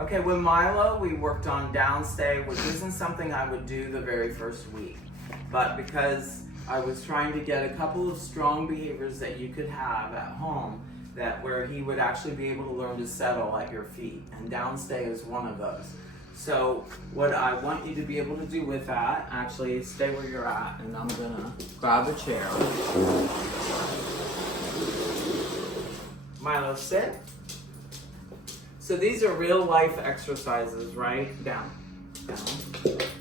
Okay, with Milo, we worked on downstay, which isn't something I would do the very first week. But because I was trying to get a couple of strong behaviors that you could have at home, that where he would actually be able to learn to settle at your feet. And downstay is one of those. So what I want you to be able to do with that, actually stay where you're at, and I'm gonna grab a chair. Milo, sit. So these are real life exercises, right? Down,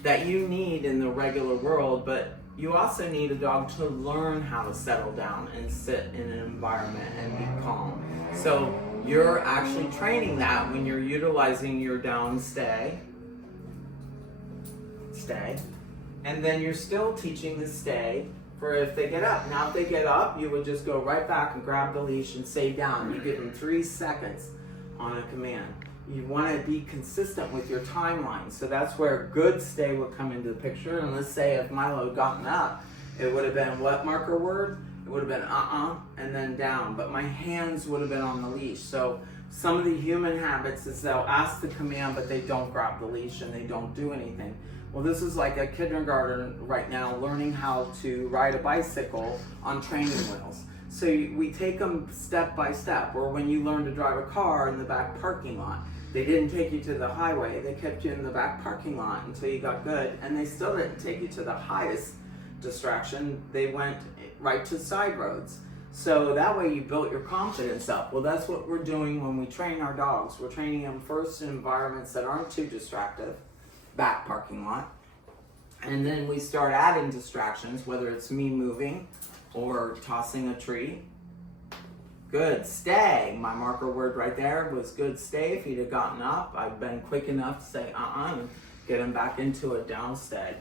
that you need in the regular world, but you also need a dog to learn how to settle down and sit in an environment and be calm. So you're actually training that when you're utilizing your down stay, and then you're still teaching the stay for if they get up. Now if they get up, you would just go right back and grab the leash and say down. You give them 3 seconds on a command. You want to be consistent with your timeline. So that's where good stay would come into the picture. And let's say if Milo had gotten up, it would have been what marker word? It would have been and then down. But my hands would have been on the leash. So some of the human habits is they'll ask the command, but they don't grab the leash and they don't do anything. Well, this is like a kindergarten right now learning how to ride a bicycle on training wheels. So we take them step by step, or when you learn to drive a car in the back parking lot. They didn't take you to the highway, they kept you in the back parking lot until you got good, and they still didn't take you to the highest distraction. They went right to side roads. So that way you built your confidence up. Well, that's what we're doing when we train our dogs. We're training them first in environments that aren't too distractive, back parking lot, and then we start adding distractions, whether it's me moving or tossing a treat. Good stay. My marker word right there was good stay. If he'd have gotten up, I've been quick enough to say and get him back into a down stay.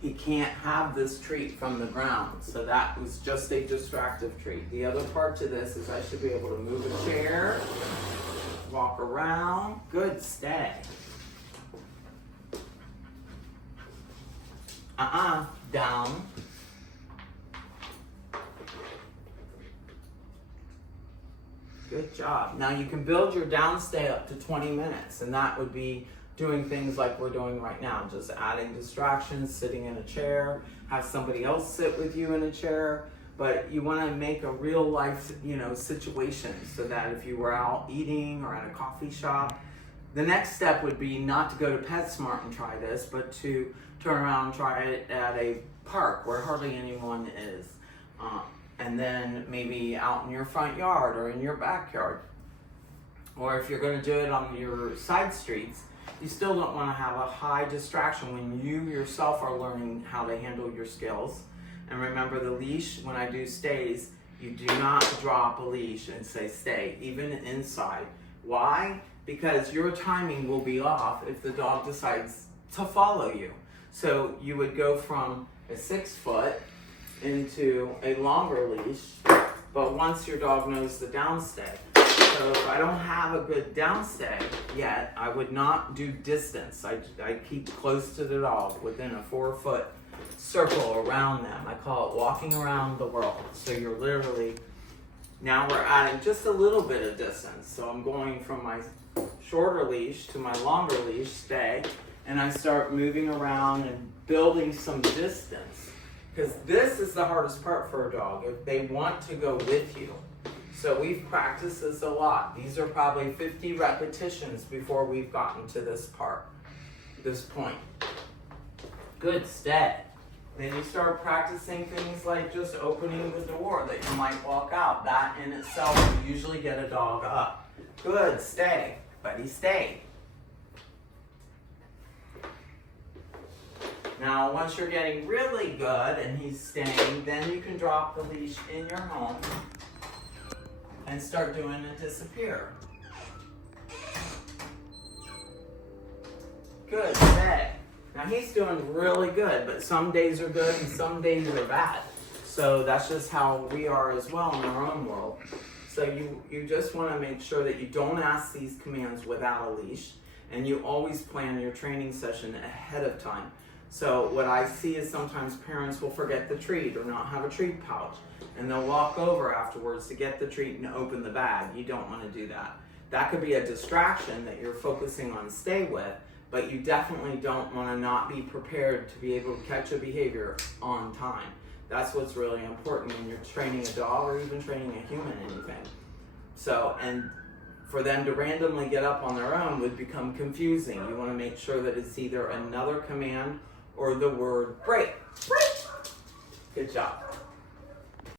He can't have this treat from the ground, so that was just a distractive treat. The other part to this is I should be able to move a chair, walk around. Good stay. Down. Good job. Now you can build your down stay up to 20 minutes, and that would be doing things like we're doing right now, just adding distractions, sitting in a chair, have somebody else sit with you in a chair, but you want to make a real life, situation so that if you were out eating or at a coffee shop, the next step would be not to go to PetSmart and try this, but to turn around and try it at a park where hardly anyone is. And then maybe out in your front yard or in your backyard. Or if you're going to do it on your side streets, you still don't want to have a high distraction when you yourself are learning how to handle your skills. And remember the leash, when I do stays, you do not drop a leash and say stay, even inside. Why? Because your timing will be off if the dog decides to follow you. So you would go from a 6 foot into a longer leash, but once your dog knows the downstay. So if I don't have a good downstay yet, I would not do distance. I keep close to the dog within a 4 foot circle around them. I call it walking around the world. So you're literally, now we're adding just a little bit of distance. So I'm going from my shorter leash to my longer leash stay, and I start moving around and building some distance. Because this is the hardest part for a dog, if they want to go with you. So we've practiced this a lot. These are probably 50 repetitions before we've gotten to this point. Good stay. Then you start practicing things like just opening the door that you might walk out. That in itself will usually get a dog up. Good stay, buddy, stay. Now, once you're getting really good and he's staying, then you can drop the leash in your home and start doing a disappear. Good, stay. Now he's doing really good, but some days are good and some days are bad. So that's just how we are as well in our own world. So you just want to make sure that you don't ask these commands without a leash, and you always plan your training session ahead of time. So what I see is sometimes parents will forget the treat or not have a treat pouch, and they'll walk over afterwards to get the treat and open the bag. You don't want to do that. that could be a distraction that you're focusing on stay with, but you definitely don't want to not be prepared to be able to catch a behavior on time. That's what's really important when you're training a dog or even training a human, anything. So, and for them to randomly get up on their own would become confusing. You want to make sure that it's either another command or the word break. Break. Good job.